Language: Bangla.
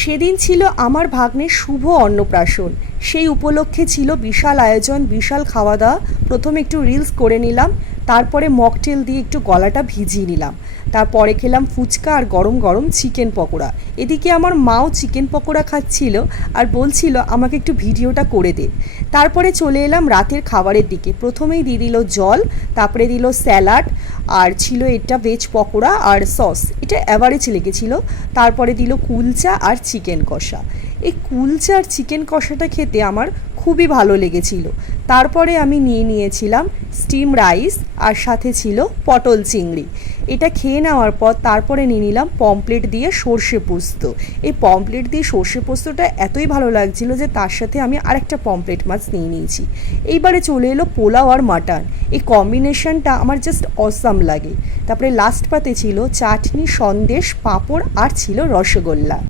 সেদিন ছিল আমার ভাগ্নের শুভ অন্নপ্রাশন। সেই উপলক্ষে ছিল বিশাল আয়োজন, বিশাল খাওয়া দাওয়া। প্রথমে একটু রিলস করে নিলাম, তারপরে মকটেল দিয়ে একটু গলাটা ভিজিয়ে নিলাম। তারপরে খেলাম ফুচকা আর গরম গরম চিকেন পকোড়া। এদিকে আমার মাও চিকেন পকোড়া খাচ্ছিল আর বলছিল আমাকে একটু ভিডিওটা করে দে। তারপরে চলে এলাম রাতের খাবারের দিকে। প্রথমেই দিয়ে দিল জল, তারপরে দিল স্যালাড, আর ছিল এটা ভেজ পকোড়া আর সস, এটা অ্যাভারেজ লেগেছিল। তারপরে দিল কুলচা আর চিকেন কষা। এই কুলচা আর চিকেন কষাটা খেতে আমার খুবই ভালো লেগেছিল। তারপরে আমি নিয়েছিলাম স্টিম রাইস, আর সাথে ছিল পটল চিংড়ি। এটা খেয়ে নেওয়ার পর তারপরে নিয়ে নিলাম পমপ্লেট দিয়ে সর্ষে পোস্ত। এই পমপ্লেট দিয়ে সর্ষে পোস্তটা এতই ভালো লাগছিল যে তার সাথে আমি আরেকটা পমপ্লেট মাছ নিয়ে নিয়েছি। এইবারে চলে এলো পোলাও আর মাটন। এই কম্বিনেশনটা আমার জাস্ট অসাম লাগে। তারপরে লাস্ট পাতে ছিল চাটনি, সন্দেশ, পাঁপড় আর ছিল রসগোল্লা।